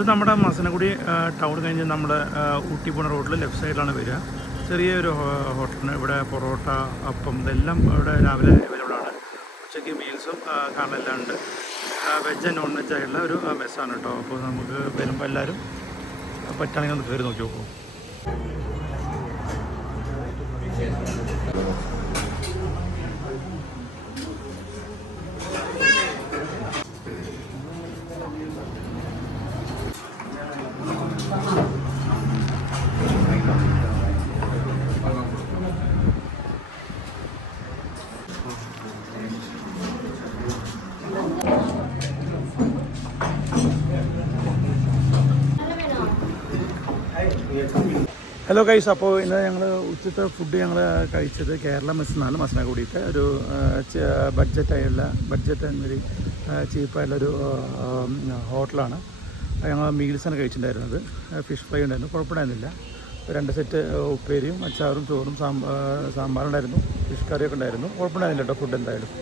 ഇത് നമ്മുടെ മസനഗുഡി ടൗൺ കഴിഞ്ഞ് നമ്മൾ ഊട്ടി പോണ റോഡിൽ ലെഫ്റ്റ് സൈഡിലാണ് വരിക. ചെറിയൊരു ഹോട്ടലിന് ഇവിടെ പൊറോട്ട, അപ്പം ഇതെല്ലാം ഇവിടെ രാവിലെ അവൈലബിൾ ആണ്. ഉച്ചയ്ക്ക് മീൽസും കാണാനെല്ലാം ഉണ്ട്. വെജ് ആൻഡ് നോൺ വെജ് ആയിട്ടുള്ള ഒരു മെസ്സാണ് കേട്ടോ. അപ്പോൾ നമുക്ക് വരുമ്പോൾ എല്ലാവരും പറ്റുകയാണെങ്കിൽ ഒന്ന് കയറി നോക്കി നോക്കും. ഹലോ ഗൈസ്, അപ്പോൾ ഇന്ന് ഞങ്ങൾ ഉച്ചത്തെ ഫുഡ് ഞങ്ങൾ കഴിച്ചത് കേരള മെസ് എന്നാണ്. മസനഗുഡിയിലത്തെ ഒരു ബഡ്ജറ്റ് എന്നൊരു ചീപ്പായിട്ടുള്ളൊരു ഹോട്ടലാണ്. ഞങ്ങൾ മീൽസാണ് കഴിച്ചിട്ടുണ്ടായിരുന്നത്. ഫിഷ് ഫ്രൈ ഉണ്ടായിരുന്നു, കുഴപ്പമുണ്ടായിരുന്നില്ല. 2 സെറ്റ് ഉപ്പേരിയും അച്ചാറും ചോറും സാമ്പാറുണ്ടായിരുന്നു. ഫിഷ് കറിയൊക്കെ ഉണ്ടായിരുന്നു. കുഴപ്പമുണ്ടായിരുന്നില്ല കേട്ടോ ഫുഡ് എന്തായാലും.